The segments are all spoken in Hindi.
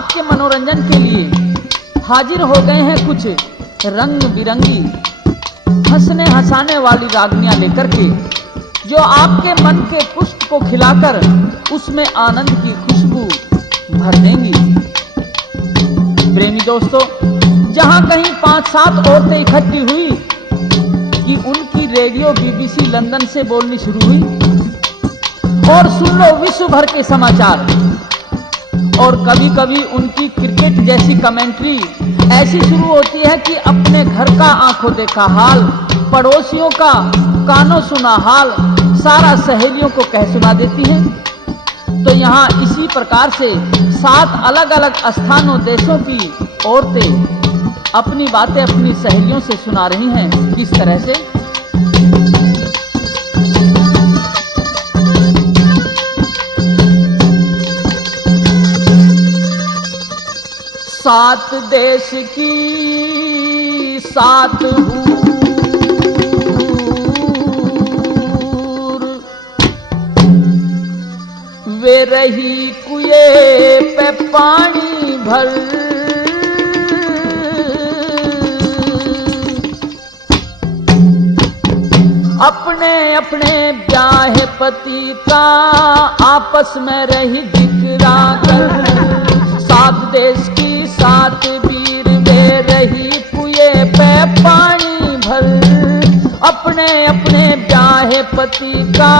आपके मनोरंजन के लिए हाजिर हो गए हैं कुछ रंग बिरंगी हंसने हंसाने वाली रागनियां लेकर के, जो आपके मन के पुष्प को खिलाकर उसमें आनंद की खुशबू भर देंगी। प्रेमी दोस्तों, जहां कहीं 5-7 औरतें इकट्ठी हुई कि उनकी रेडियो बीबीसी लंदन से बोलनी शुरू हुई, और सुन लो विश्व भर के समाचार। और कभी कभी उनकी क्रिकेट जैसी कमेंट्री ऐसी शुरू होती है कि अपने घर का आंखों देखा हाल, पड़ोसियों का कानों सुना हाल सारा सहेलियों को कह सुना देती हैं। तो यहाँ इसी प्रकार से 7 अलग अलग स्थानों देशों की औरतें अपनी बातें अपनी सहेलियों से सुना रही हैं। किस तरह से? सात देश की 7 हूर, वे रही कुएं पे पानी भर, अपने अपने ब्याहे पति का आपस में रही जिक्रा कर। 7 देश की 7 वीर वे रही कुएं पे पानी भर, अपने अपने ब्याहे पति का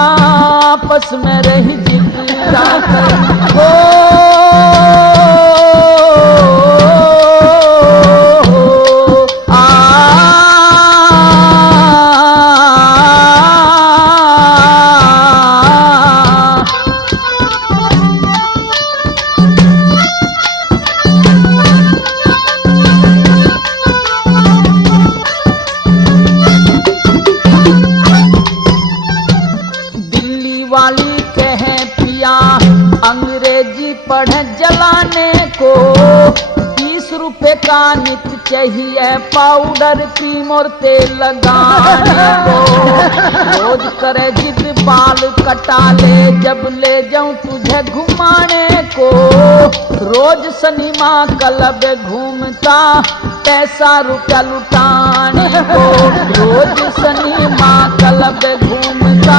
आपस में रही जिक्रा कर। वाली कहे पिया अंग्रेजी पढ़े जलाने को, 20 रुपए का नित चाहिए पाउडर क्रीम और तेल लगाने को। रोज करे जिद बाल कटा ले जब ले जाऊं तुझे घुमाने को, रोज सिनेमा क्लब घूमता पैसा रुपया लुटाने को। रोज सिनेमा क्लब घूमता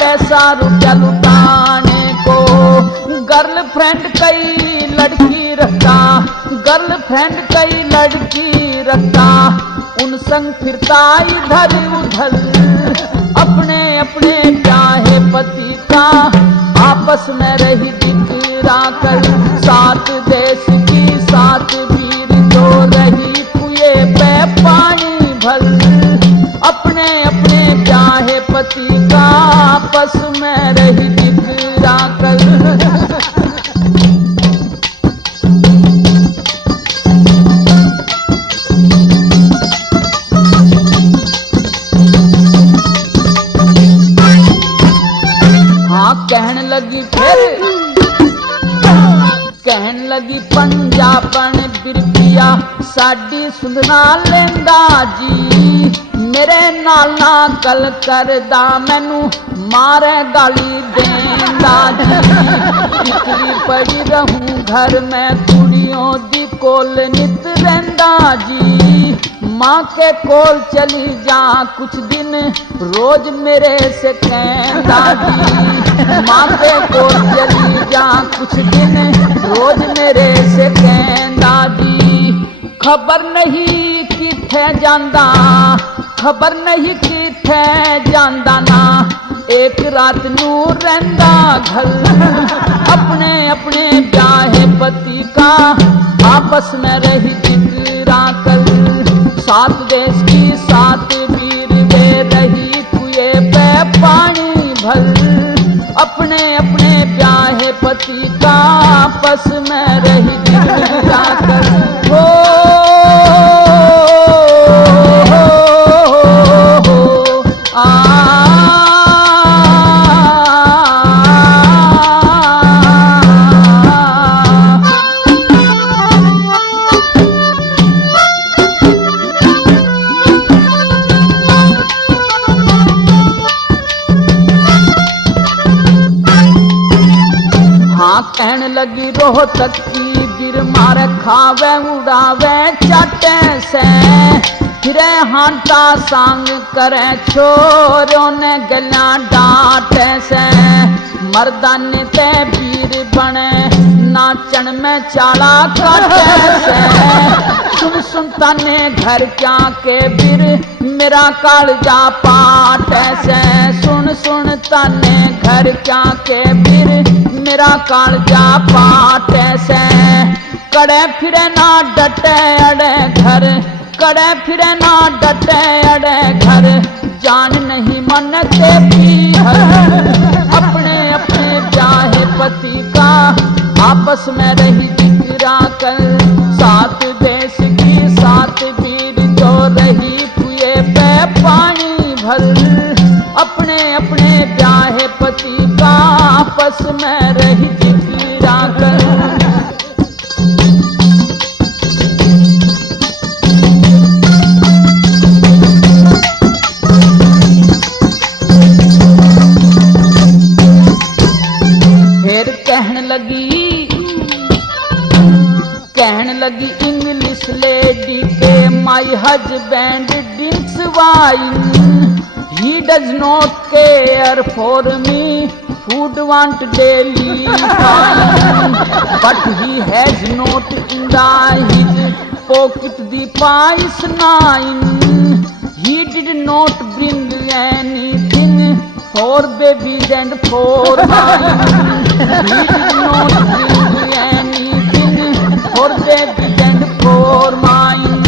पैसा रुपया लुटाने को। गर्लफ्रेंड कई लड़की रखता, गर्लफ्रेंड कई लड़की रखता, उन संग फिरता इधर उधर, अपने अपने ब्याहे पति का आपस में रही जिक्रा कर। 7 देश की 7 वीर जो रही कुएं पे पानी भर, अपने अपने ब्याहे पति का आपस में रही जिक्रा कर। हाँ कहने लगी फिर, कहने लगी पंजाबन बिरपिया साडी सुधना लेंदा जी, मेरे नाल ना गल करदा मैनू मारे गाली देंदा जी। इतनी पड़ी रहूं घर में कुड़ियों दी कोल नित रहंदा जी, माँ के कोल चली जा कुछ दिन रोज मेरे से कहंदा जी। माँ के कोल चली जा कुछ दिन रोज मेरे से कहंदा जी। खबर नहीं किथे जांदा, खबर नहीं किथे जांदा ना, एक रात नू रहंदा घर, अपने अपने ब्याहे पति का आपस में रही जिक्रा कर। 7 देश की 7 वीर वे रही कुएं पे पानी भर, अपने अपने ब्याहे पति का आपस में रही जिक्रा कर। कहने लगी रोहतक की मारे खावे उड़ावे चाटे से फिरे हांटा सांग करे छोरों ने गला डांटे से मर्दाने ते वीर बने नाचन में चाला काटे से सुन सुन ताने घर क्या के वीर मेरा कालजा पाटे से सुन सुन ताने घर क्या के वीर मेरा कालजा पाटे से कड़े फिरे ना डटे अड़े घर कड़े फिरे ना डटे अड़े घर जान नहीं मनते पीहर अपने अपने चाहे पति का आपस में रही जिगरा कर सात देश की सात वीर जो रही कुएं पे पानी भर अपने अपने चाहे पति का आपस में रही जिगरा कर कहने लगी इंग्लिश लेडी के my husband drinks wine he does not care for me food want daily fine but he has not in his pocket the price nine he did not bring anything for babies and for mine he did not bring anything for babies and for mine.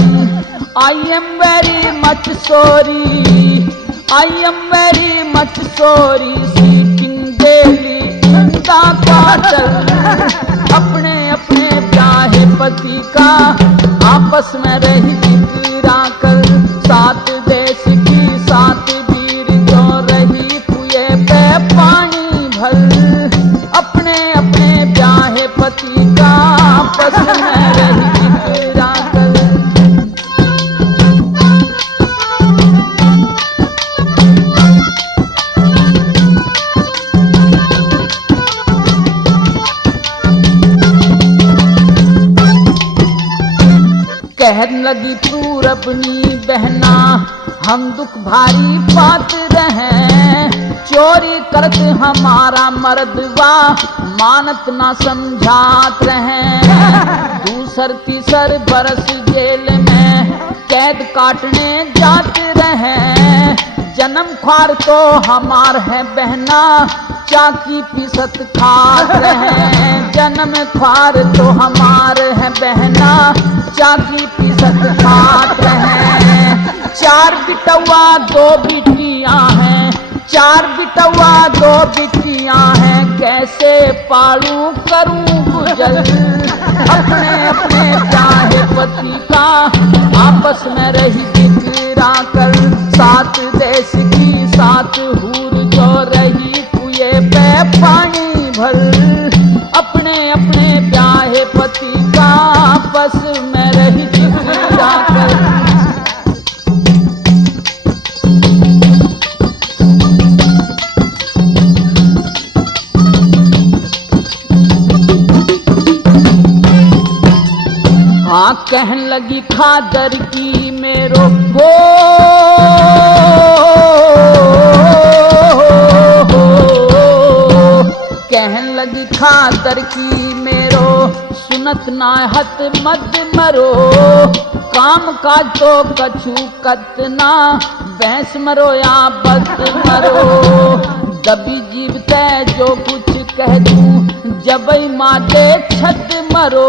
I am very much sorry. I am very much sorry. Sitting daily in the quarter. अपने अपने चाहे पति का आपस में रही जिगरा कर सात देश की सात वीर जो रही कुएं पे पानी भर अपने अपने ब्याहे पति का आपस में रही जिगरा कर कहने लगी तू अपनी बहना हम दुख भारी पात रहे चोरी करत हमारा मर्दवा मानत ना समझात रहे दूसर तीसर बरस जेल में कैद काटने जात रहे जन्म ख्वार तो हमार है बहना चाकी पीसत खात रहे जन्म ख्वार तो हमार है बहना चाकी पीसत खात रहे चार बिटवा दो बिटियां हैं चार बिटवा दो बिटियां हैं कैसे पालू करूं गुजर अपने अपने चाहे पति का आपस में रही जिगरा कर सात देश की सात हूर जो रही कुएं पे पानी भर अपने अपने चाहे पति का आपस में रही जिगरा कर हाँ कहन लगी खादर की मेरो हो कहन लगी खादर की मेरो सुनत ना हत मत मरो काम काज तो कछु कतना भैंस मरो या बत मरो दबी जीवते जो कुछ कह दूं जबई माते छत मरो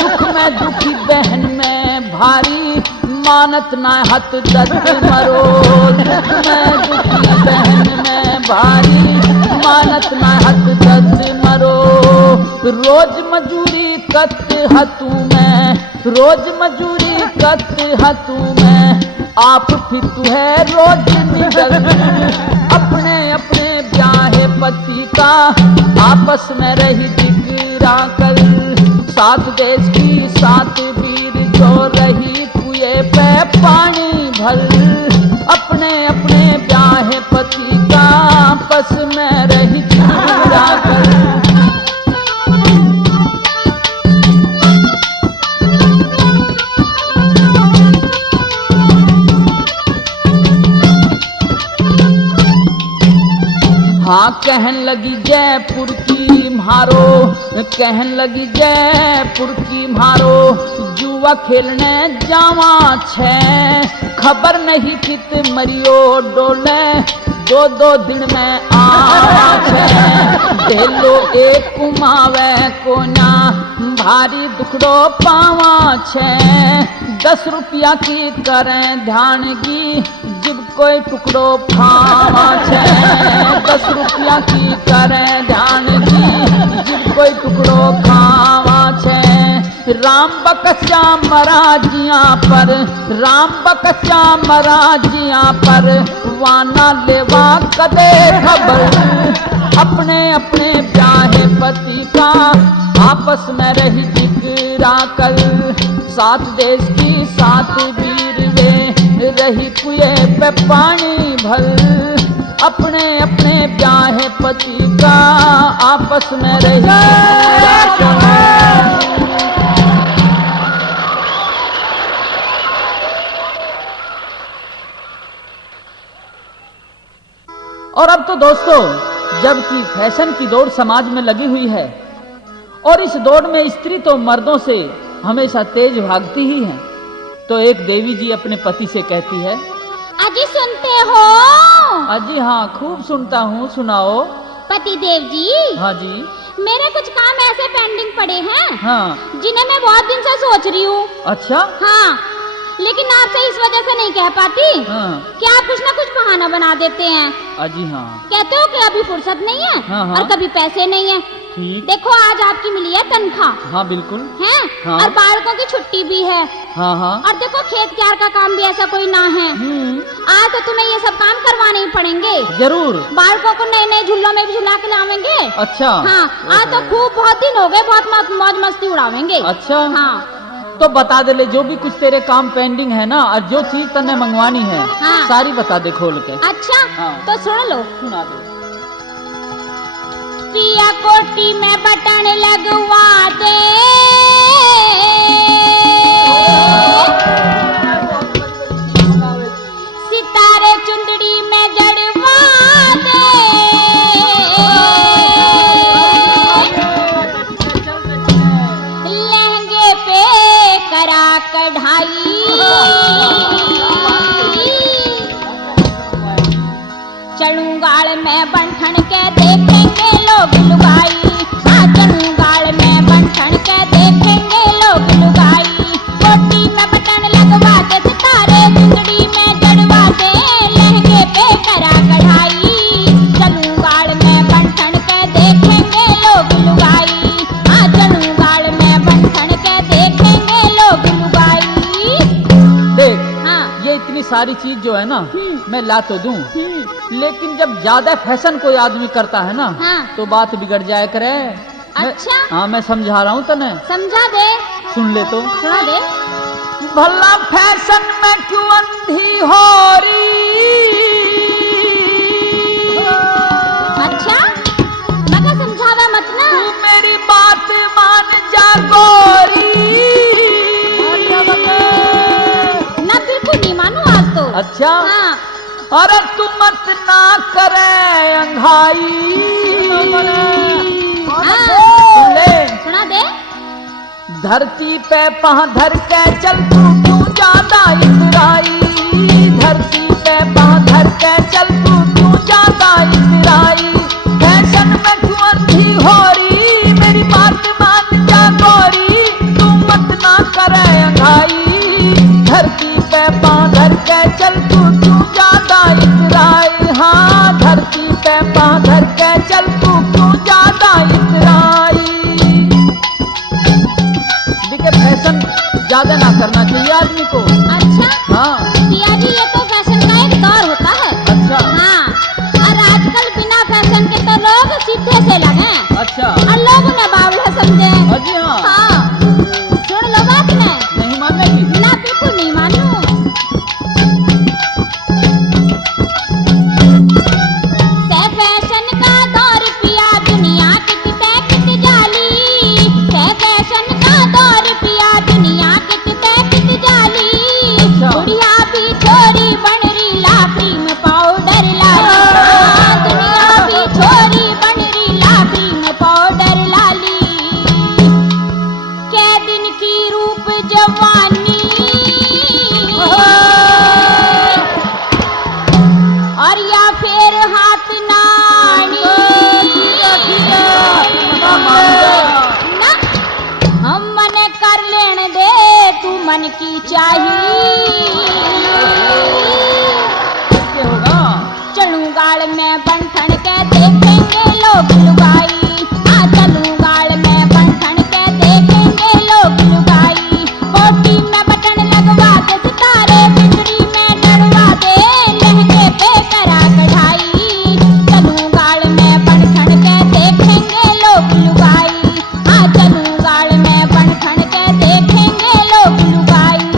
दुख में दुखी बहन में भारी मानत ना हत दत मरो दुख में दुखी बहन में भारी मानत ना हत दत मरो रोज मजूरी कत हतू में रोज मजूरी कत हतू में आप फितू है रोज निकल अपने अपने ब्याहे पति का आपस में रही जिगरा कर सात देश की सात वीर जो रही कुएं पे पानी भर अपने अपने ब्याहे पति का आपस में रही जिगरा कर कहन लगी जयपुर की म्हारो, कहन लगी जयपुर की म्हारो, जुआ खेलने जावा छे, खबर नहीं कित मरियो डोले, दो दो दिन में आवा छे, ढेलो एक कुमावे कोना, भारी दुखड़ो पावा छे, 10 रुपया की करें ध्यान की, जब कोई टुकड़ो पावा छे, 10 रुपया की करें ध्यान की, जब कोई टुकड़ो खावा छे, राम बकचा महाराजिया पर, राम बकचा महाराजिया पर, वाना लेवा कदे खबर, अपने अपने ब्याहे पति का, आपस में रही जिगरा कर, 7 देश की 7 वीर वे, रही कुएं पे पानी भर, अपने अपने ब्याहे पति का, आपस में रही जिगरा कर। और अब तो दोस्तों, जबकि फैशन की दौड़ समाज में लगी हुई है और इस दौड़ में स्त्री तो मर्दों से हमेशा तेज भागती ही है, तो एक देवी जी अपने पति से कहती है, अजी सुनते हो? अजी हाँ, खूब सुनता हूँ, सुनाओ। पति देव जी। हाँ जी। मेरे कुछ काम ऐसे पेंडिंग पड़े हैं, हाँ, जिन्हें मैं बहुत दिन से सोच रही हूँ। अच्छा। हाँ, लेकिन आपसे इस वजह से नहीं कह पाती कि आप कुछ ना कुछ बहाना बना देते हैं। अजी हाँ। कहते हो कि अभी फुर्सत नहीं है। हाँ, हाँ। और कभी पैसे नहीं है। ठीक। देखो आज आपकी मिली है तनख्वाह। हाँ बिल्कुल है। हाँ। और बालकों की छुट्टी भी है। हाँ हाँ। और देखो खेत क्यार का काम भी ऐसा कोई ना है। आज तो तुम्हें ये सब काम करवाने ही पड़ेंगे। जरूर। बालकों को नए नए झूलों में भी झुला के लावेंगे। अच्छा। हाँ, आज तो खूब बहुत दिन हो गए, बहुत मौज मस्ती उड़ावेंगे। अच्छा। हाँ, तो बता दे ले, जो भी कुछ तेरे काम पेंडिंग है ना, और जो चीज तने मंगवानी है, हाँ। सारी बता दे खोल के। अच्छा। हाँ। तो सुन लो। सुना दो। पिया कोटी में बटन लगवा दे, सितारे चुंदड़ी में जड़वा दे, लहंगे पे करा कढ़ाई, चलूंगाल में बंठन के देखेंगे लोग लुगाई। हाँ, चलूंगाल में बंठन के देखेंगे लोग लुगाई। कोटी में बटन लगवा दे, सितारे चुंदड़ी में जड़वा दे, लहंगे पे करा कढ़ाई। चलूंगाल में बंठन के देखेंगे लोग लुगाई। हाँ, चलूंगाल में बंठन के देखेंगे लोग लुगाई। देख। हाँ। ये इतनी सारी चीज जो है ना, मैं ला तो दूं, लेकिन जब ज्यादा फैशन कोई आदमी करता है ना, हाँ। तो बात बिगड़ जाए करे। अच्छा। हाँ, मैं समझा रहा हूँ तने। समझा दे। सुन ले तो। सुना दे। भला फैशन में क्यों अंधी हो रही। अच्छा, मगर समझावा मत ना। तू मेरी बात मान जा गोरी। ना बिल्कुल नहीं मानू आज तो। अच्छा। हाँ। अरे तू मत ना करे अंघाई। हाँ। सुन ले। सुना दे। धरती पे पाँव धर के चल, तू क्यों ज्यादा इतराई। धरती पे पाँव धर के चल, तू क्यों ज्यादा इतराई। फैशन में क्यों अंधी हो रही, मेरी बात मान जा गोरी। तू मत ना करे अंघाई। धरती पे पाँव धर के चल, तू क्यों ज्यादा इतराई। हाँ, धरती पे पाँव धर के चल, तू क्यों ज्यादा इतराई। फैशन ज्यादा ना करना चाहिए आदमी को। अच्छा। हाँ। पिया जी, ये तो फैशन का एक दौर होता है। अच्छा। हाँ, और आजकल बिना फैशन के तो लोग सीधे से लगे। अच्छा। और लोग उन्हें बावला समझे। जी हाँ। हाँ, सुन लो बात में। नहीं मानेगी। ना बिल्कुल नहीं मानू। फैशन का दौर पिया, दुनिया कित जाली। फैशन का दौर पिया, दुनिया कित जाली। बुढ़िया भी छोरी बन रही, ला क्रीम पाउडर लाली। दुनिया भी छोरी दिन की रूप जवानी और या फिर हाथ नानी ना हम मन कर लेने दे तू मन की चाहिए चलूं गाड़ में बंठन के देखेंगे लोग लुगाई हाँ चलूं गाड़ में बंठन के देखेंगे लोग लुगाई कोटी में बटन लगवा दे सितारे बिजली में डरवा दे लहंगे पे करा कढ़ाई चलूं गाड़ में बंठन के देखेंगे लोग लुगाई हाँ चलूं गाड़ में बंठन के देखेंगे लोग लुगाई।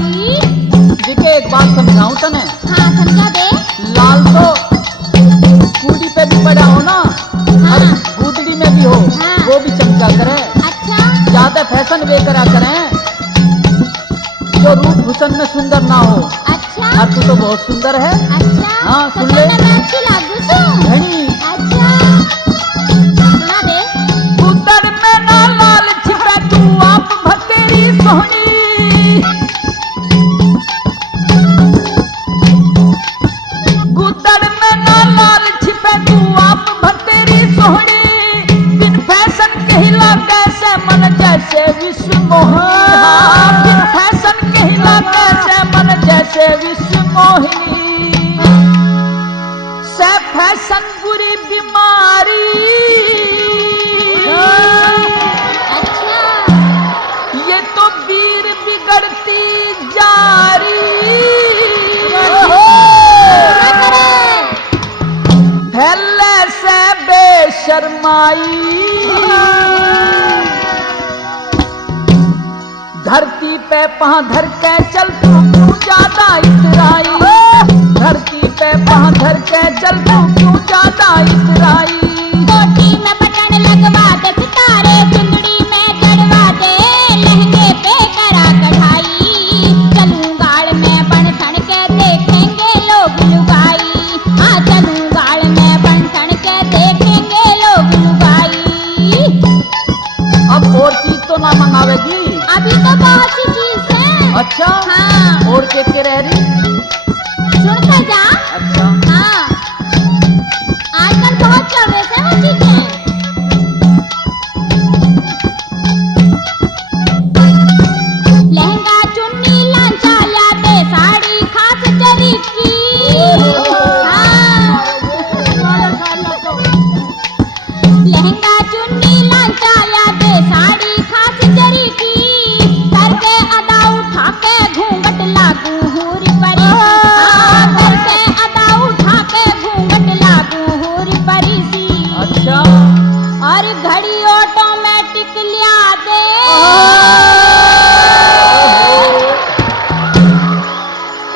दीदी एक बात समझाऊं तने? हाँ समझा दे। लाल तो कूड़ी पे भी पड़ा हो ना और गुदड़ी में भी हो वो भी चमका करे। अच्छा ज्यादा फैशन वे करा करें जो रूप भूषण में सुंदर ना हो। अच्छा और तू तो बहुत सुंदर है। अच्छा हाँ तो सुन ले मैं अच्छी लागू सू घनी। अच्छा सुना दे। गुदड़ में ना लाल छिपे तू आप भतेरी सोहनी गुदड़ में ना लाल छिपे तू आप भतेरी सोहनी बिन फैशन कहला कैसे मन जैसे विश्व मोहिनी बिन फैशन कहला कैसे मन जैसे विश्व मोहिनी से फैशन बुरी बीमारी अच्छा ये तो वीर बिगड़ती जारी फैले से बेशर्माई धरती पे पहाँ धर के चल तू क्यों ज्यादा इतराई धरती पे पहाँ धर के चल तू क्यों ज्यादा इतराई कोटी में बटन लगवा दे सितारे चुंदड़ी में चढ़वा दे लहंगे पे करा कढ़ाई चलूं गाड़ में बंठन के देखेंगे लोग लुगाई हाँ चलूं गाड़ में बंठन के देखेंगे लोग लुगाई। अब और चीज तो ना मंगावेगी? अभी तो बहुत सी चीज है। अच्छा हाँ और कहते रह रही? सुनते जा। अच्छा हाँ आजकल बहुत चल रहे थे वो चीजें। लहंगा चुन्नी लांचा लाते साड़ी खास जरी की हाँ लहंगा चुन्नी लांचा लाते साड़ी खास जरी की करके अदा उठा के घूंघट लागू हूर परी करके अदा उठा के घूंघट लागू हूर परी सी अच्छा और घड़ी ऑटोमेटिक लिया दे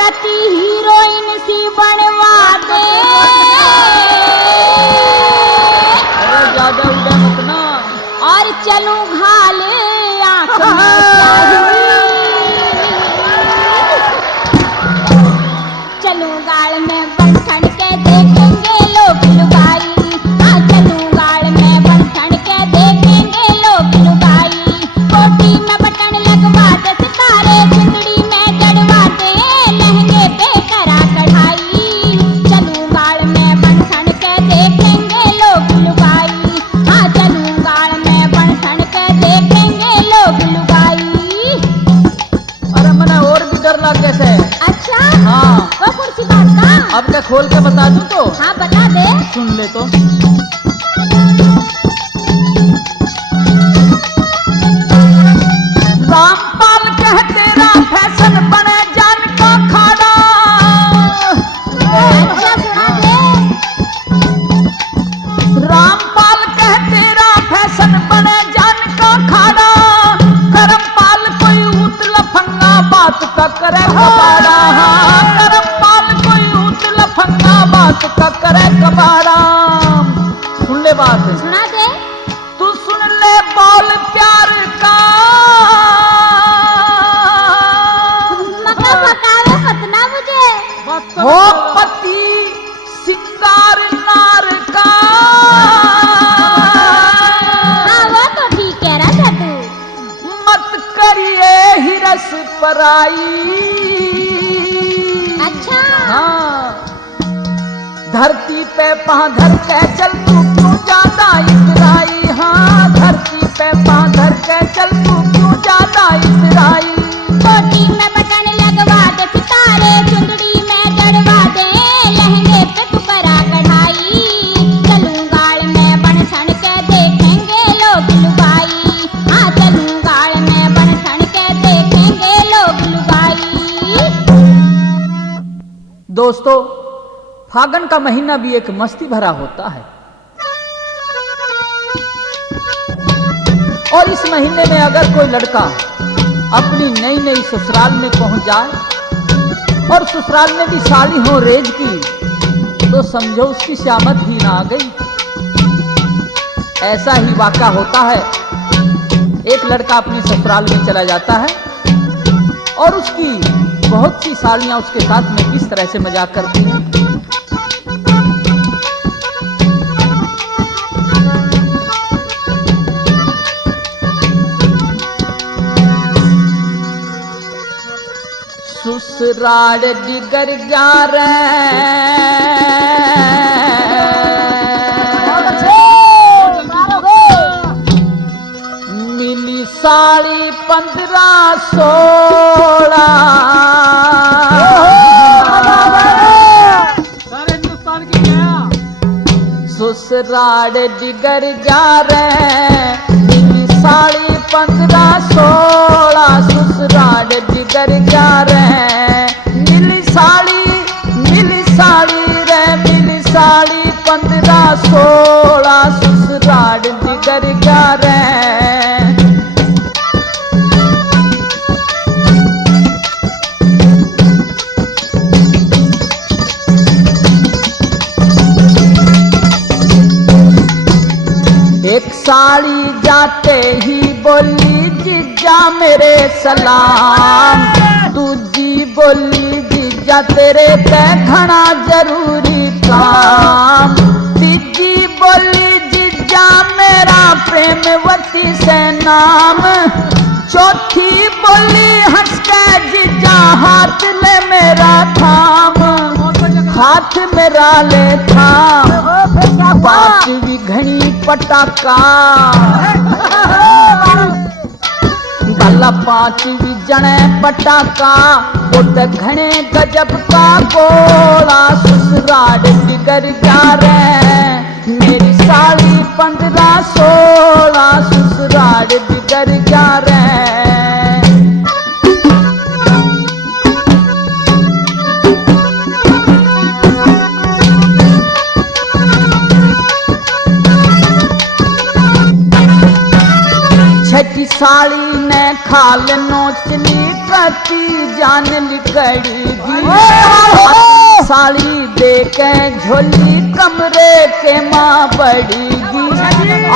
कति हीरोइन सी बनवा दे अरे ज्यादा उड़े मत ना। और चलूं घाले आंख में स्याही चलूं गाड़ में बंठन के देखेंगे लोग लुगाई हाँ चलूं गाड़ में बंठन के देखेंगे लोग लुगाई कोटी में बटन लगवा दे सितारे चुंदड़ी में चढ़वा दे लहंगे पे करा कढ़ाई चलूं गाड़ में बंठन के देखेंगे लोग लुगाई हाँ चलूं गाड़ में बंठन के देखेंगे लोग लुगाई। अरे मने और भी डर लग जैसे। अच्छा हाँ वो कुर्सी बात का अब क्या खोल के बता दूं तो? हाँ बता दे। सुन ले तो। रामपाल कह तेरा फैशन बने जान का खाना अच्छा सुना दे। रामपाल कह तेरा फैशन बने जान का खाना करमपाल कोई ऊत लफंगा बात का करे कबाड़ा करमपाल कोई ऊत लफंगा बात का करे कबाड़ा। सुन ले बात सुना दे। तू सुन ले बोल प्यार का मतलब पकावे मत ना मुझे हो पति सिंगार नार का हाँ वो तो ठीक कह रहा था तू मत करी यस पराई। अच्छा हाँ धरती पे पाँव धर के चल तू क्यों ज्यादा इतराई। हाँ धरती पे पाँव धर के चल तू क्यों ज्यादा इतराई। कोटी में बटन लगवा दे सितारे, चुंदड़ी में जड़वा दे, लहंगे पे तू करा कढ़ाई। चलूं गाल में बन ठन के देखेंगे लोग लुगाई। हाँ चलूं गाल में बन ठन के देखेंगे लोग लुगाई। दोस्तों फागुन का महीना भी एक मस्ती भरा होता है और इस महीने में अगर कोई लड़का अपनी नई नई ससुराल में पहुंच जाए और ससुराल में भी साली हो रेज की तो समझो उसकी श्यामत ही ना आ गई। ऐसा ही वाक़ा होता है। एक लड़का अपने ससुराल में चला जाता है और उसकी बहुत सी सालियां उसके साथ में किस तरह से मजाक करती हैं। ससुराल डिगर जा मिली साड़ी 15-16 सारे हिंदुस्तान की गया। ससुराल डिगर जा मिली साड़ी 15-16 ससुराल डिगर जा मिली साड़ी रे मिली साड़ी 15-16 ससुराल डिगर जा एक साड़ी जाते ही बोली जीजा मेरे सलाम। दूजी बोली जीजा तेरे पे घना जरूरी काम। तीजी बोली जीजा मेरा प्रेमवती से नाम। चौथी बोली हंस के जीजा हाथ ले मेरा थाम। हाथ मेरा ले थाम। पांचवी घनी पटाका गला पांचवी जने पटाका वो तो घने गजब का गोला ससुराल डिगर जा मेरी साड़ी 15-16 ससुराल डिगर जा छठी साड़ी ने खाल नोचली कती जान लिकड़ी गी। साड़ी दे के झोली कमरे के माँ बड़ीगी।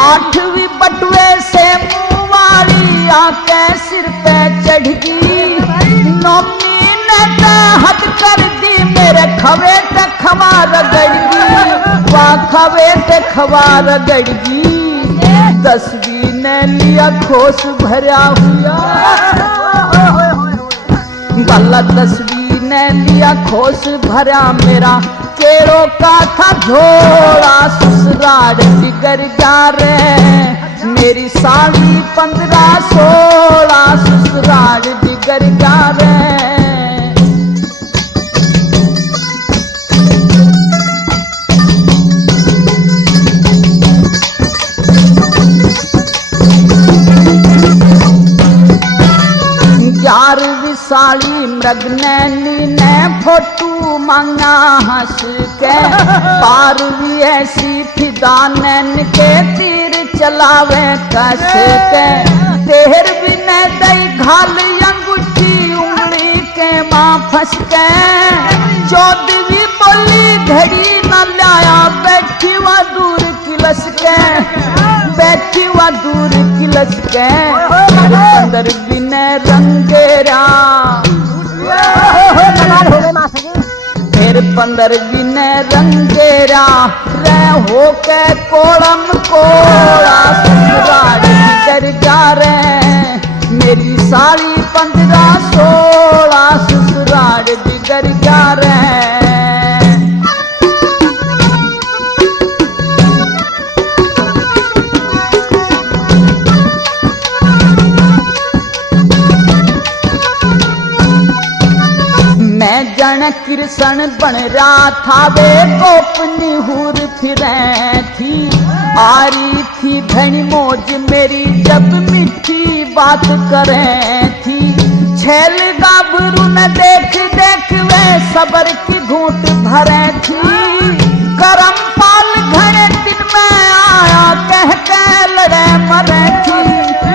8वीं बटुए से मुँहवारी आके सिर पे चढ़गी। 9वीं ने तो हद कर दी मेरे खवे ते खवा रगड़गी। वाह खवे ते खवा रगड़गी। 10वीं ने लिया खोस भरा हुआ गला। 10वीं ने लिया खोस भरा मेरा केड़ों का था झोला ससुराल डिगर जा मेरी साड़ी 15-16 ससुराल डिगर जा साड़ी मृगनैनी ने फोटू मांगा हंस के। 12वीं ऐसी फिदा नैन के तीर चलावे कस के। 13वीं ने दई घाल अंगूठी उंगली के माँ फंस के। 14वीं बोली घड़ी न लाया बैठी वा दूर किलस के। बैठी वा दूर किलस के। 15वीं ने रंगेरा फिर 15वीं ने रंगेरा रे हो के कोलम कोला ससुराल डिगर जा मेरी साड़ी 15-16 ससुराल बिगड़ जा रहे। मैं जन कृष्ण बन रहा था वे गोपनी हूर फिरे थी। आ रही थी धनी मौज मेरी जब मीठी बात करे थी। छेल गाभरू न देख देख वे सबर की घूंट भरे थी। करम पाल घने दिन में आया कह कह लड़े मरे थी।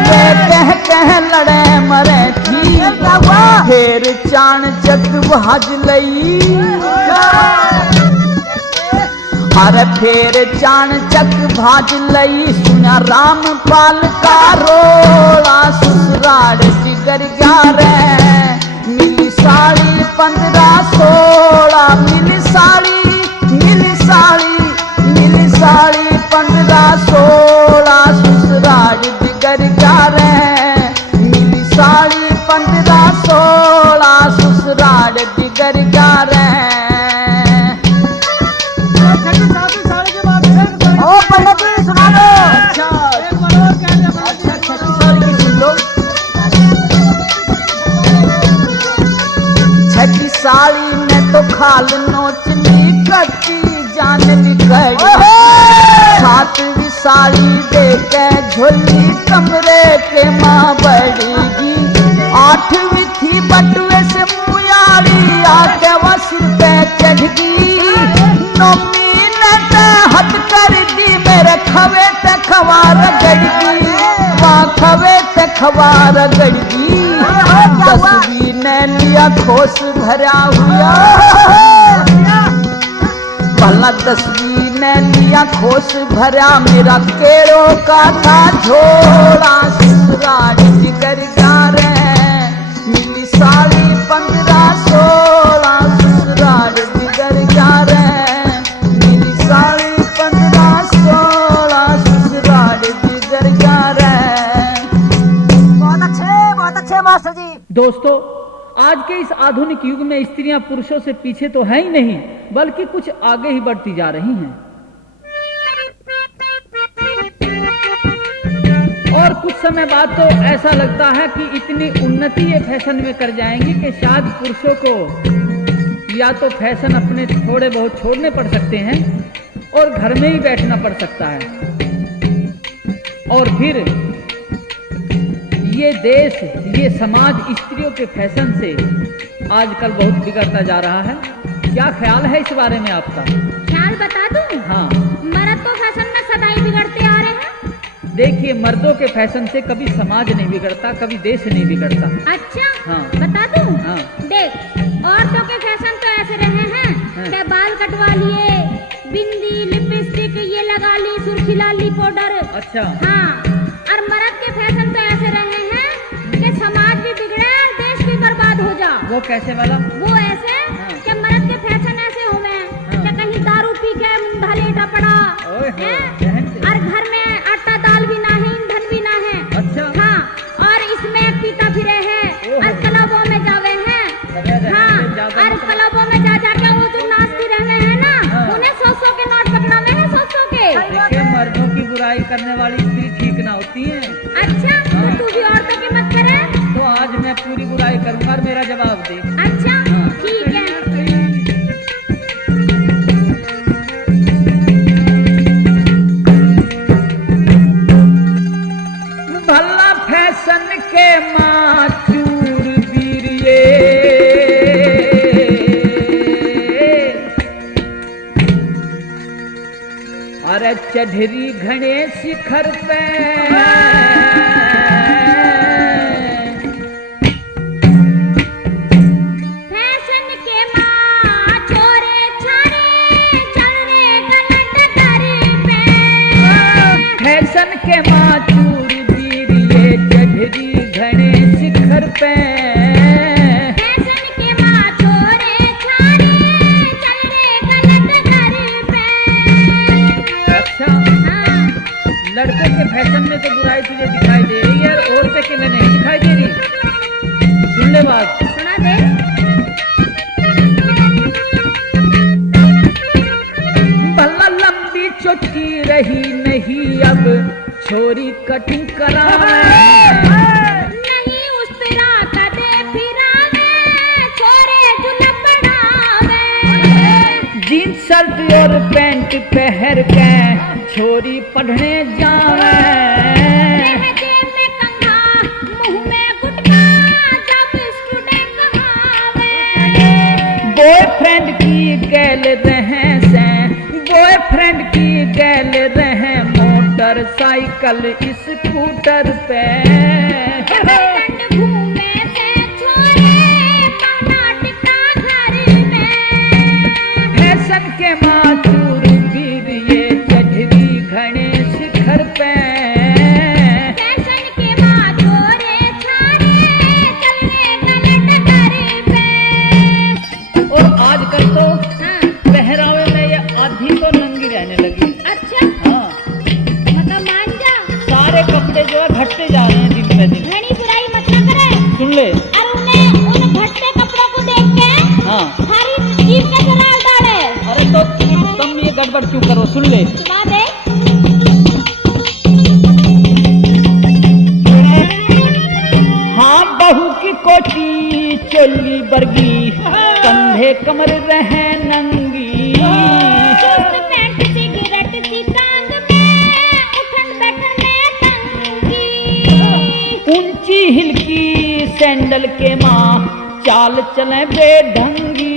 वे कह कह लड़े मरे थी। फेर चाण चक भाज लई। अरे फेर चाण चक भाज लई। सुना रामपाल का रोला ससुराल बिगड़ जा रहे। मिली साड़ी 15-16 मिली साड़ी 15-16 ससुराल बिगड़ जा रहे। मिली साड़ी 15-16 ससुराल बिगड़ जा रहे। साड़ी के बाद एक ओ पंडित जी सुना दो। एक बार और कह दिया मैंने। अच्छा छठी साड़ी की सुन लो। छठी साड़ी में तो खाल नोचनी कटी जान निकली। सातवीं साड़ी देके झोली कमरे के माँ बढ़ेगी। 8वीं थी बटुए से मुयारी आके वो सिर पे चढ़गी। 9वीं ने ते हद कर दी मेरे खवे ते खवार गड़गी। खवे ते खवार गड़गी। 10वीं ने लिया खोस भरा हुआ। पहला 10वीं ने लिया खोस भरा मेरा केड़ों का था झोला ससुराल बिगड़ जा रहे। मिली साड़ी 15-16 ससुराल बिगड़ जा रहे। मिली साड़ी 15-16 ससुराल बिगड़ जा रहे। बहुत अच्छे मास्टर जी। दोस्तों, आज के इस आधुनिक युग में स्त्रियां पुरुषों से पीछे तो है ही नहीं, बल्कि कुछ आगे ही बढ़ती जा रही हैं। और कुछ समय बाद तो ऐसा लगता है कि इतनी उन्नति ये फैशन में कर जाएंगी कि शायद पुरुषों को या तो फैशन अपने थोड़े बहुत छोड़ने पड़ सकते हैं और घर में ही बैठना पड़ सकता है। और फिर ये देश, ये समाज स्त्रियों के फैशन से आजकल बहुत बिगड़ता जा रहा है। क्या ख्याल है इस बारे में आपका? ख्याल बता दूं? हाँ, मर्द तो फैशन में सदा ही बिगड़ते आ रहे हैं। देखिए, मर्दों के फैशन से कभी समाज नहीं बिगड़ता, कभी देश नहीं बिगड़ता। अच्छा, हाँ। बता दूं? हाँ। देख, औरतों के फैशन तो ऐसे रहे हैं कि बाल कटवा लिए, बिंदी, लिपस्टिक ये लगा ली, सुर्खी लाली पाउडर। अच्छा। हाँ, और मर्द के फैशन तो ऐसे रहे हैं कि समाज भी बिगड़े और देश भी बर्बाद हो जा। वो कैसे वाला? वो ऐसे कि मर्द के फैशन ऐसे हुए कि कहीं दारू पी के मुंह लेटा पड़ा है, और घर में आटा दाल भी ना है, ईंधन भी ना है। अच्छा। हाँ, और इसमें पीता फिरे है और क्लबों में जावे हैं। हाँ, और क्लबों में जा जाके वो जो नाचती रहे हैं ना, उन्हें 100 के नोट पकड़ावे हैं, 100 के। देखिए, मर्दों की बुराई करने वाली स्त्री ठीक ना होती है। अच्छा, तो तू भी औरतों की मत करे। तो आज मैं पूरी बुराई करूंगा और मेरा जवाब दे। अच्छा, ठीक है। भला फैशन के माचूर वीरिये, अरे चढ़री घने शिखर पे फैशन के माँ छोरे छारे चल रे गलत घर पे। फैशन के माचूर वीरिये, चढ़री घने शिखर पे। फैशन के माँ छोरे छारे चल रे गलत घर पे। अच्छा, हाँ, लड़कों के फैशन में तो बुराई तुझे शर्ट और पैंट पहर के छोरी पढ़ने जावे, लहजे में कंघा, मुंह में गुटखा, जब स्टूडेंट कहावे। बॉयफ्रेंड की गैल रहे से, बॉयफ्रेंड की गैल रहे मोटरसाइकिल स्कूटर पे। डंड घूमे से छोरे कर्नाटका घर में। फैशन के माचूर वीर ये चढ़ी घने शिखर पे। फैशन के बाद छोरे छाड़े चलने गलत घर पे। और आजकल तो हाँ, पहरावे में ये आधी तो नंगी रहने लगी। अच्छा हाँ, मतलब मान जा, सारे कपड़े जो है घटते जा रहे हैं दिन पे दिन। घनी बुराई मत ना करे। सुन ले। और उन्हें उन घटते कपड़ों को देख के हाँ, सारी जीव के सराल डाले। अरे तो तुम ये गड़बड़ क्यों करो, सुन ले। सुना दे। हाँ, बहू की कोटी चोली बरगी, कंधे कमर रहे नंगी। चुस्त पैंट सिगरेट सी टांग में, उठन बैठन में तंगी। ऊंची हिल की सैंडल के माँ, चाल चले बेढंगी।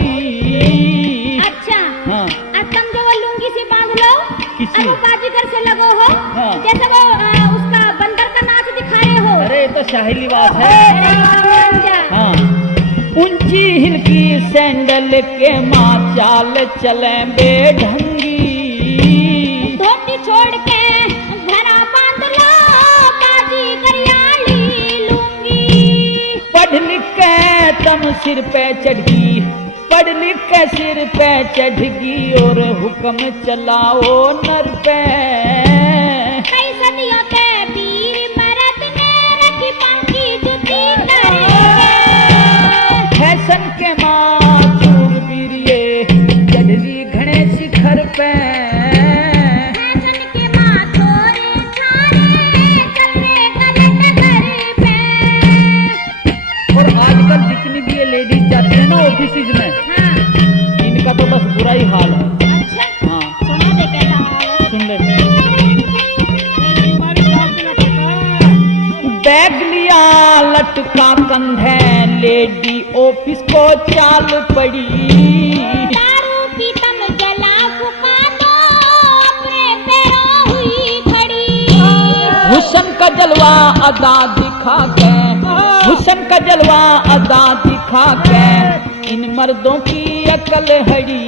अच्छा, हाँ, अब तुम जो वो लुंगी से बांध लो, किसी? अब वो बाजीगर से लगो हो, हाँ। जैसे वो उसका बंदर का नाच दिखा रहे हो। अरे ये तो शाही लिबास है। अरे मान जा। हाँ, ऊंची हिल की सैंडल के माँ, चाल चले बेढंगी। धोती छोड़ के घरा बांध लो, बाजीगर याली लूंगी। पढ़ लिख के तम सिर पे चढ़ी, पढ़ लिख के सिर पे चढ़गी, और हुक्म चलाओ नर पे। कई सदियों के वीर मर्द ने रखी पंखी जुती करके। फैशन के माचूर वीर ये चढ़ी घने शिखर पे। फैशन के माँ छोरे छाड़े चलने गलत घर पे। और आजकल जितनी भी ये लेडीज जाती है ना ऑफिस में, हाँ, इनका तो बस बुरा ही हाल है। अच्छा हाँ, सुना दे कैसा हाल है। सुन ले। हमारी बात ना पता। बैग लिया लटका कंधे, लेडी ऑफिस को चाल पड़ी। दारू पीतम जला फुका दो, अपने पैरों हुई खड़ी। हुस्न का जलवा अदा दिखा के, हुस्न का जलवा अदा दिखा के, इन मर्दों की अकल हड़ी।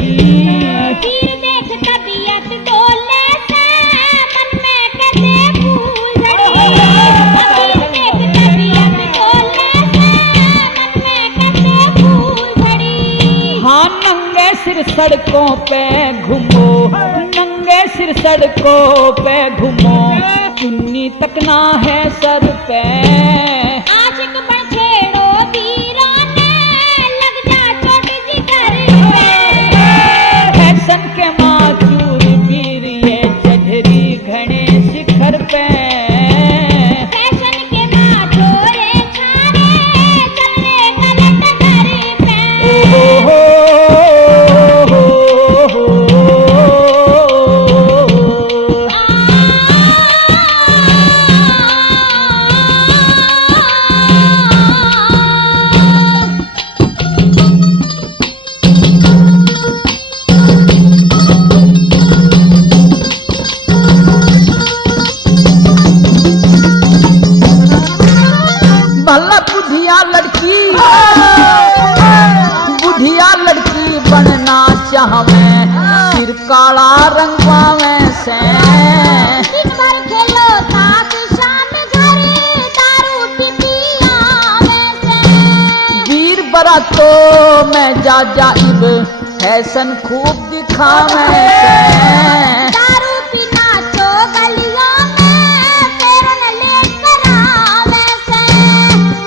वीर देख तबीयत डोले से, मन में कैसे फूल झड़ी। वीर देख तबीयत डोले से, मन में कैसे फूल झड़ी। हाँ, नंगे सिर सड़कों पे घूमो, नंगे सिर सड़कों पे घूमो, चुन्नी तक ना है सर पे। आशिक बन छेड़ो वीरों ने, लग जा चोट जिगर पे। फैशन के माचूर वीर ये चढ़ी घने शिखर पे। फैशन के माँ छोरे छाड़े चलने गलत घर पे। ओ हो हो हो भला बुढ़िया लड़की, बुढ़िया लड़की बनना चाहवे, सिर काला रंगवावे से। दिन भर खेलो साथ शाम घर, दारू पी पी आवे से। वीर बरा तो मैं जा जाइब, फैशन खूब दिखावे से। दारू पीना तो गलियों में, फेरन लेकर आवे से।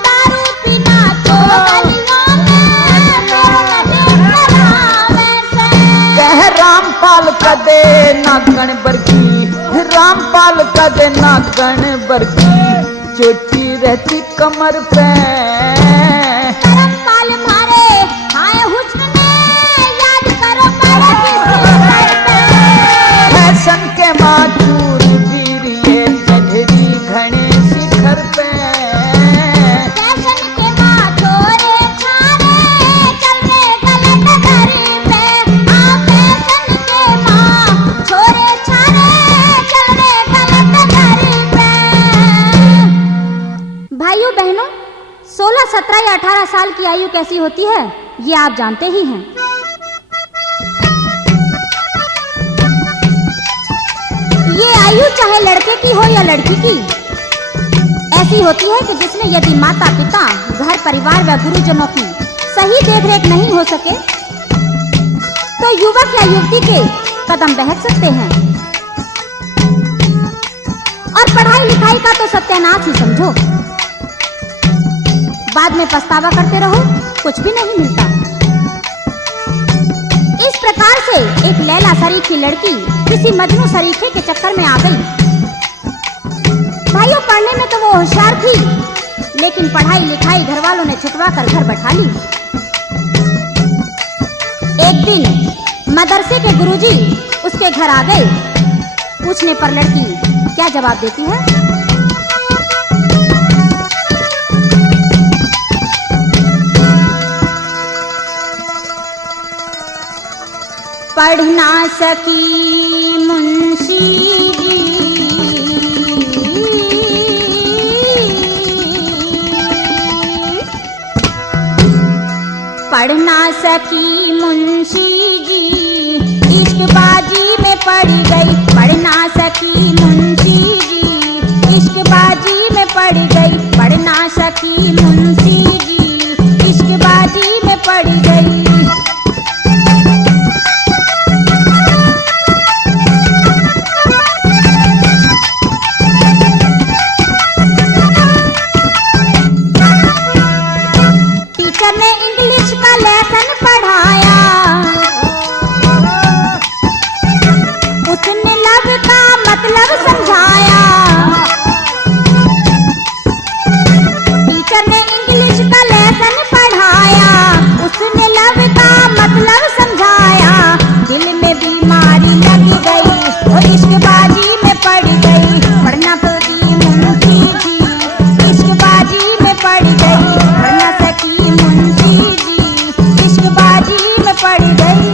दारू पीना तो गलियों में, फेरन लेकर आवे से। कह रामपाल कदे नागण बरकी, रामपाल कदे नागण बरकी, चोटी रहती कमर पे। धर्मपाल मारे हाय हुस्न में, याद करो बड़ा किसी 17 या 18 साल की आयु कैसी होती है ये आप जानते ही हैं। ये आयु चाहे लड़के की हो या लड़की की ऐसी होती है कि जिसमें यदि माता पिता, घर परिवार व गुरुजनों की सही देखरेख नहीं हो सके तो युवक या युवती के कदम बहक सकते हैं और पढ़ाई लिखाई का तो सत्यानाश ही समझो। बाद में पछतावा करते रहो, कुछ भी नहीं मिलता। इस प्रकार से एक लैला शरीफ की लड़की किसी मजनू शरीफे के चक्कर में आ गई। भाइयों, पढ़ने में तो वो होशियार थी, लेकिन पढ़ाई लिखाई घर वालों ने छुटवा कर घर बैठा ली। एक दिन मदरसे के गुरुजी उसके घर आ गए। पूछने पर लड़की क्या जवाब देती है? पढ़ ना सकी मुंशी पढ़ ना सकी मुंशी जी, इश्कबाजी में पड़ गई। पढ़ ना सकी मुंशी जी, इश्कबाजी में पड़ गई। पढ़ ना सकी मुंशी जी, इश्कबाजी में पड़ गई। टीचर ने इंग्लिश का लेसन पढ़ाया, उसने लव का मतलब समझाया। टीचर ने इंग्लिश का लेसन पढ़ाया, उसने लव का मतलब समझाया। दिल में बीमारी लग गई और इश्कबाजी में पड़ गई। पढ़ना पड़ी मुंशी जी, इश्कबाजी में पड़ गई। पढ़ना सकी मुंशी जी, इश्कबाजी में पड़ गई।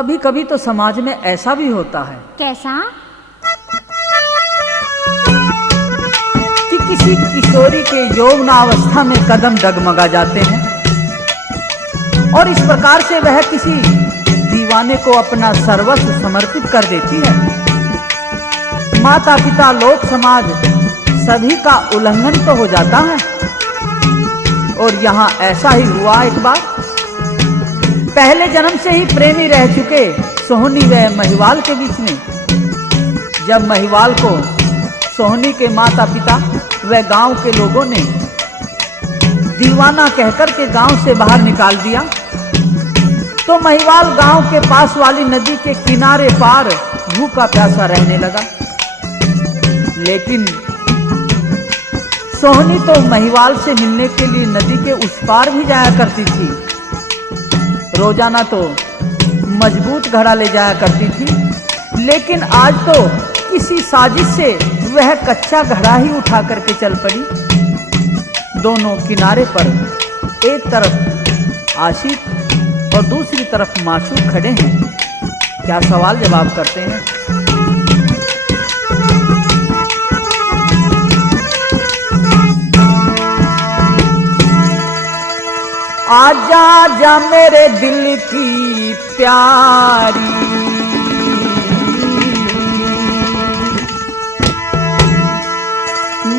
कभी कभी तो समाज में ऐसा भी होता है कैसा? कि किसी किशोरी के यौवनावस्था में कदम डगमगा जाते हैं और इस प्रकार से वह किसी दीवाने को अपना सर्वस्व समर्पित कर देती है। माता पिता लोक समाज सभी का उल्लंघन तो हो जाता है। और यहाँ ऐसा ही हुआ एक बार। पहले जन्म से ही प्रेमी रह चुके सोहनी व महिवाल के बीच में जब महिवाल को सोहनी के माता पिता व गांव के लोगों ने दीवाना कहकर के गांव से बाहर निकाल दिया, तो महिवाल गांव के पास वाली नदी के किनारे पार भूखा प्यासा रहने लगा। लेकिन सोहनी तो महिवाल से मिलने के लिए नदी के उस पार भी जाया करती थी। रोजाना तो मजबूत घड़ा ले जाया करती थी, लेकिन आज तो किसी साजिश से वह कच्चा घड़ा ही उठा करके चल पड़ी। दोनों किनारे पर एक तरफ आशिक और दूसरी तरफ माशूक खड़े हैं। क्या सवाल जवाब करते हैं। आजा जा मेरे दिल की प्यारी,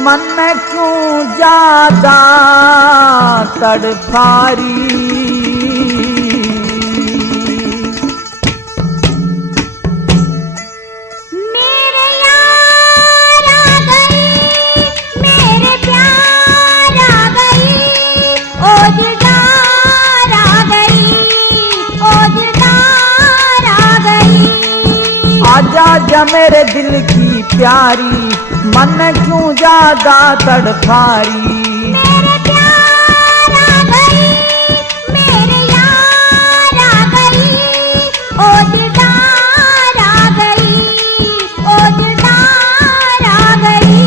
मन में क्यों ज्यादा तड़फारी। मेरे यार आ गई, मेरे प्यार आ गई, ओ दिलदार आ गई, ओ दिलदार आ गई। आजा जा मेरे दिल की प्यारी, मन क्यों ज्यादा तड़फारी। मेरे प्यार आ गई, मेरे यार आ गई, ओ दिलदार आ गई, ओ दिलदार आ गई।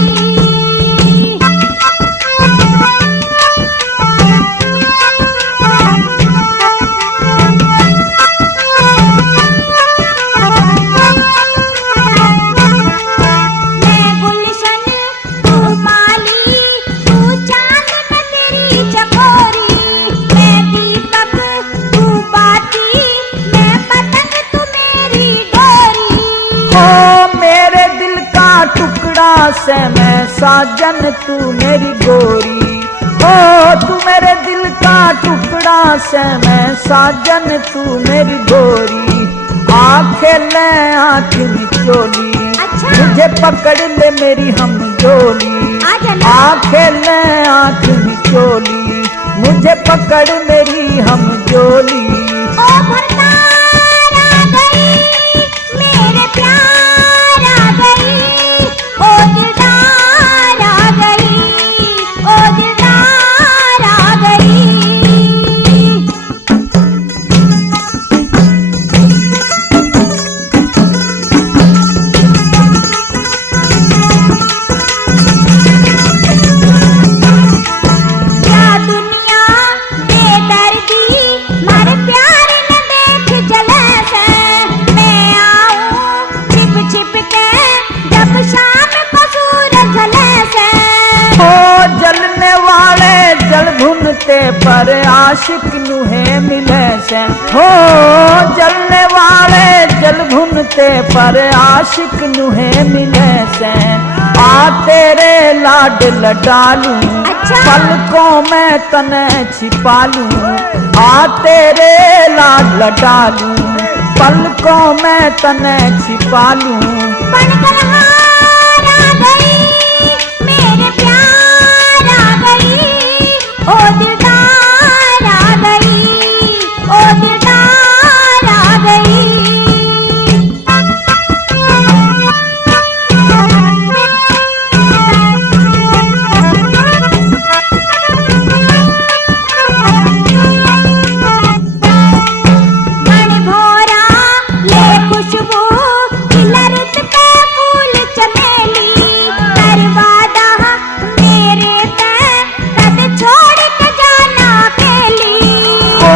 मैं गुलशन तू माली, तू चांद मैं तेरी चकोरी, मैं दीपक तू बाती, मैं पतंग तू मेरी डोरी। हो मेरे दिल का टुकड़ा से मैं साजन तू मेरी गोरी। हो तू मेरे दिल का टुकड़ा से मैं साजन तू मेरी गोरी। आंखें ले आंख मिचोली, अच्छा। मुझे पकड़ ले मेरी हम जोली। आजा ना। आंखें ले आंख मिचोली, मुझे पकड़ मेरी हम जोली। ओ भरतार आ गई, मेरे प्यार आ गई, ओ दिलदार आ गई, ओ दिलदार आ गई। क्या दुनिया बेदर्दी मारे प्यार न देख जले से। मैं आऊं छिप छिप के जब शाम को सूरज ढले से। हो जलने वाले जल भुनते पर आशिक नुहे मिले से। हो जलने वाले जल भुनते पर आशिक नुहे मिले से। आ तेरे लाड लडालूं, अच्छा। पलकों में तने छिपा लूं। आ तेरे लाड लडालूं, पलकों में तने छिपा लूं। बनकर हार आ गई, मेरे प्यार आ गई, ओ दिलदार आ गई, ओ दिलदार आ गई। मन भोरा ले खुशबू, खिला रुत पे फूल चमेली। करवादा मेरे ते कद छोड़ के जाना अकेली। ओ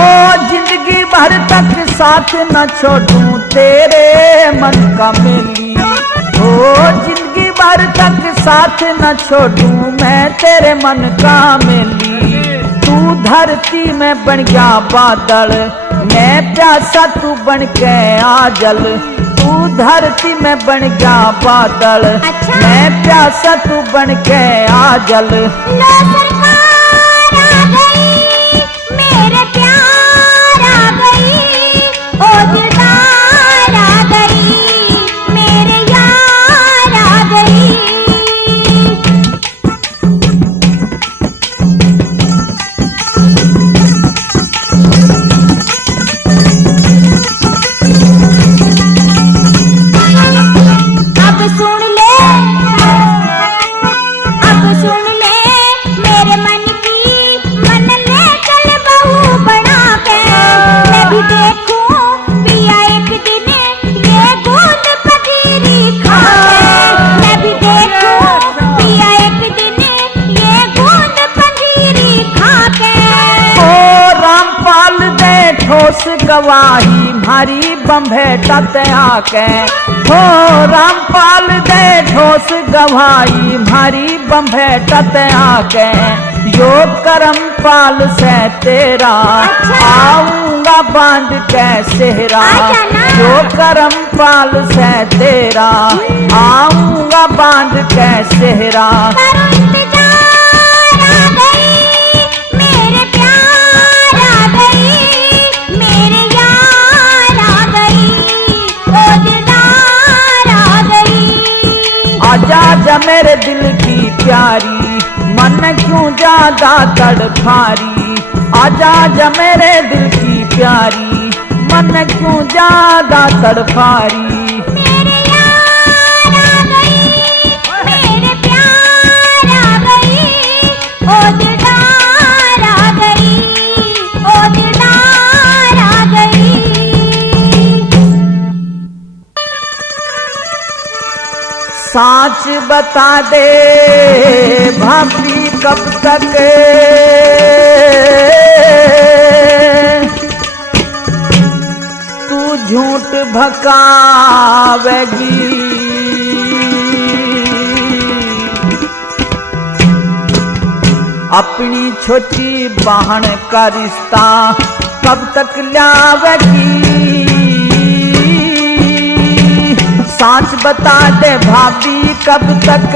जिंदगी भर तक साथ न छोड़ूं तेरे मन का मेली। ओ जिंदगी भर तक साथ न छोड़ूं मैं तेरे मन का मेली। तू धरती में बन गया बादल, मैं प्यासा तू बन के आ जल। तू धरती में बन गया बादल, अच्छा। मैं प्यासा तू बन के आ जल। लो सरकार आ गई, मेरे प्यार आ गई, ओ दिलदार आ गई, मेरे यार आ गई। अब सुन ले, अब सुन ले मेरे मन की, मन ले चल बहू बना के। मैं भी देखूं पिया एक दिन ये गोद पतीरी खा के। मैं भी देखूं पिया एक दिन ये गोद पतीरी खा के। ओ रामपाल दे ठोस गवाही मारी बम्भेटा ते आके। हो रामपाल दे ठोस गवाही मारी बम्भेटा ते आके। यो करम पाल से तेरा अच्छा। आऊंगा बांध के सेहरा। आजा ना। यो करम पाल से तेरा आऊंगा बांध के सेहरा। करो इंतजार आ गई, मेरे प्यार आ गई, मेरे यार आ गई, ओ दिलदार आ गई। आजा जा मेरे दिल की प्यारी, मन क्यों ज्यादा तड़फारी। आजा जा मेरे दिल की प्यारी, मन क्यों ज्यादा तड़फारी। मेरे यार आ गई, मेरे प्यार आ गई, ओ दिलदार आ गई, ओ दिलदार आ गई। साच बता दे भाभी कब तक तू झूठ भकावेगी। अपनी छोटी बहन का रिश्ता कब तक लावेगी। साच बता दे भाभी कब तक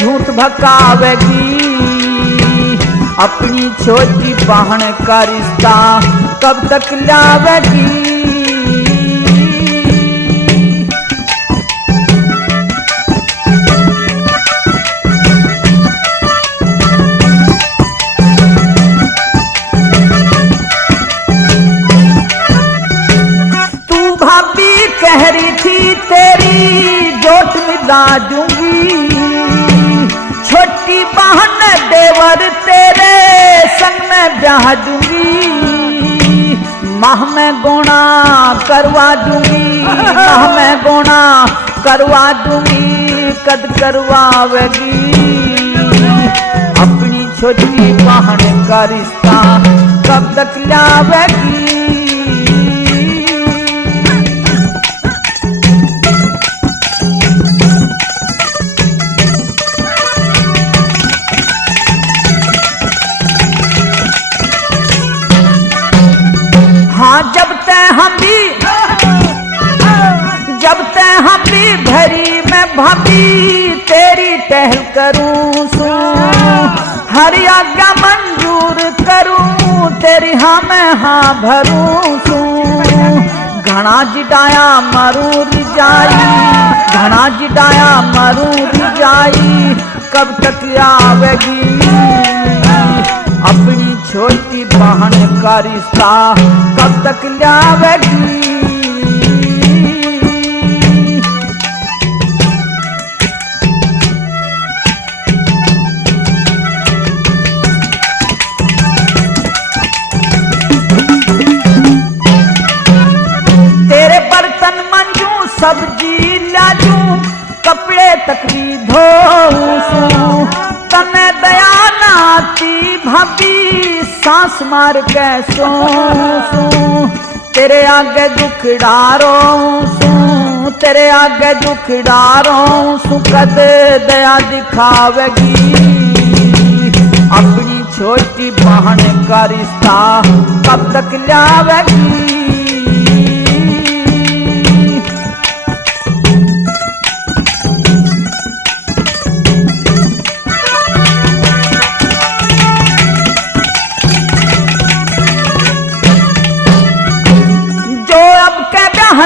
झूठ भकावेगी। अपनी छोटी बहन का रिश्ता कब तक लावेगी। कह रही थी तेरी जोट मिला दूंगी। छोटी बहन देवर तेरे संग में ब्याह दूंगी। माह में गोना करवा दूंगी, माह में गोना करवा दूंगी, कद करवावेगी। अपनी छोटी बहन का रिश्ता कब तक लावेगी। हाँ जब हम भी भरी मैं भाभी तेरी टहल करूं सू। हर आज्ञा मंजूर करूं तेरी हाँ मैं हाँ भरूं सू। घना जिडाया मरूर जाई, घना जिडाया मरूर जाई, कब तक आवेगी। अपनी छोटी बहन का रिश्ता कब तक लावेगी। तेरे बर्तन मंजू सब्जी लाजू, कपड़े तकरी धोऊं। तने दया नाती भाभी सांस मार के सोऊं। तेरे आगे दुखड़ारो सू, तेरे आगे दुखड़ारो सू, कद दया दिखावेगी। अपनी छोटी बहन का रिश्ता कब तक लावेगी।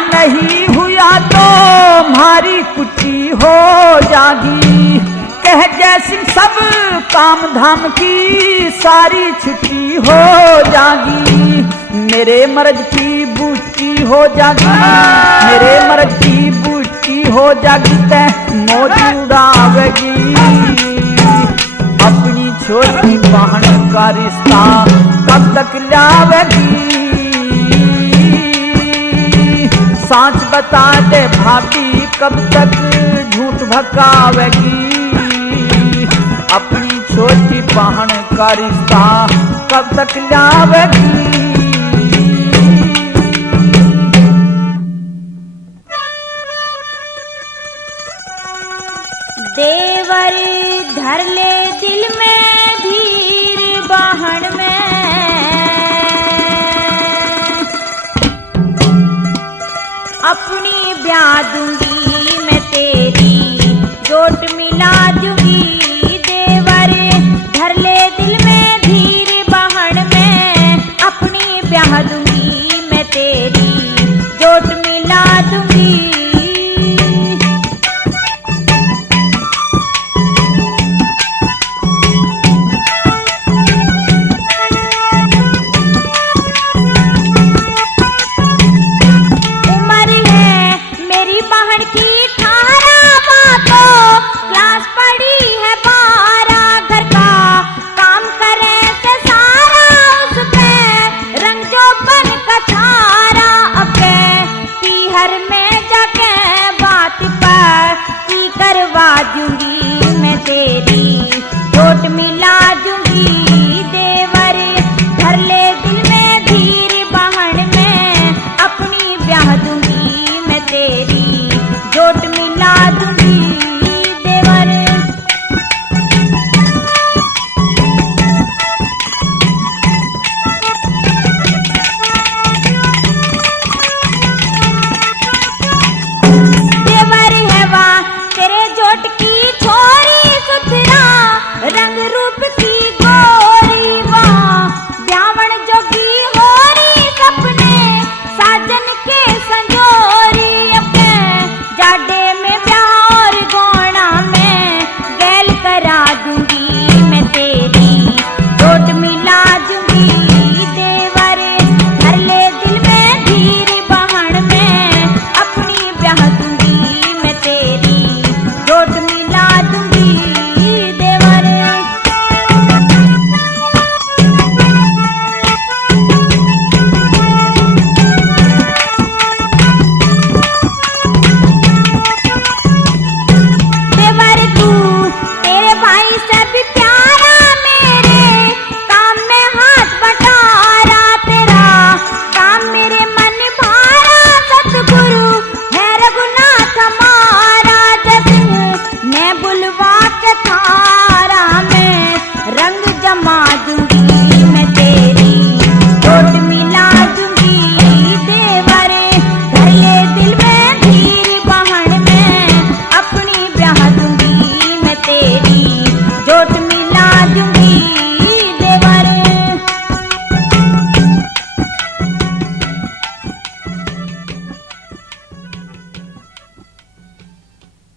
नहीं हुआ तो हमारी कुटी हो जागी। कह जैसी सब काम धाम की सारी छुट्टी हो जागी। मेरे मर्द की बूटी हो जागी, मेरे मर्द की बूटी हो जागी, तै मौज उड़ावेगी। अपनी छोटी बहन का रिश्ता कब तक लावेगी। सांच बता दे भाभी कब तक झूठ भकावेगी। अपनी छोटी बहन का रिश्ता कब तक लावेगी। देवर धर ले दिल में धीर बहन में, अपनी ब्याह दूंगी मैं तेरी, जोट मिला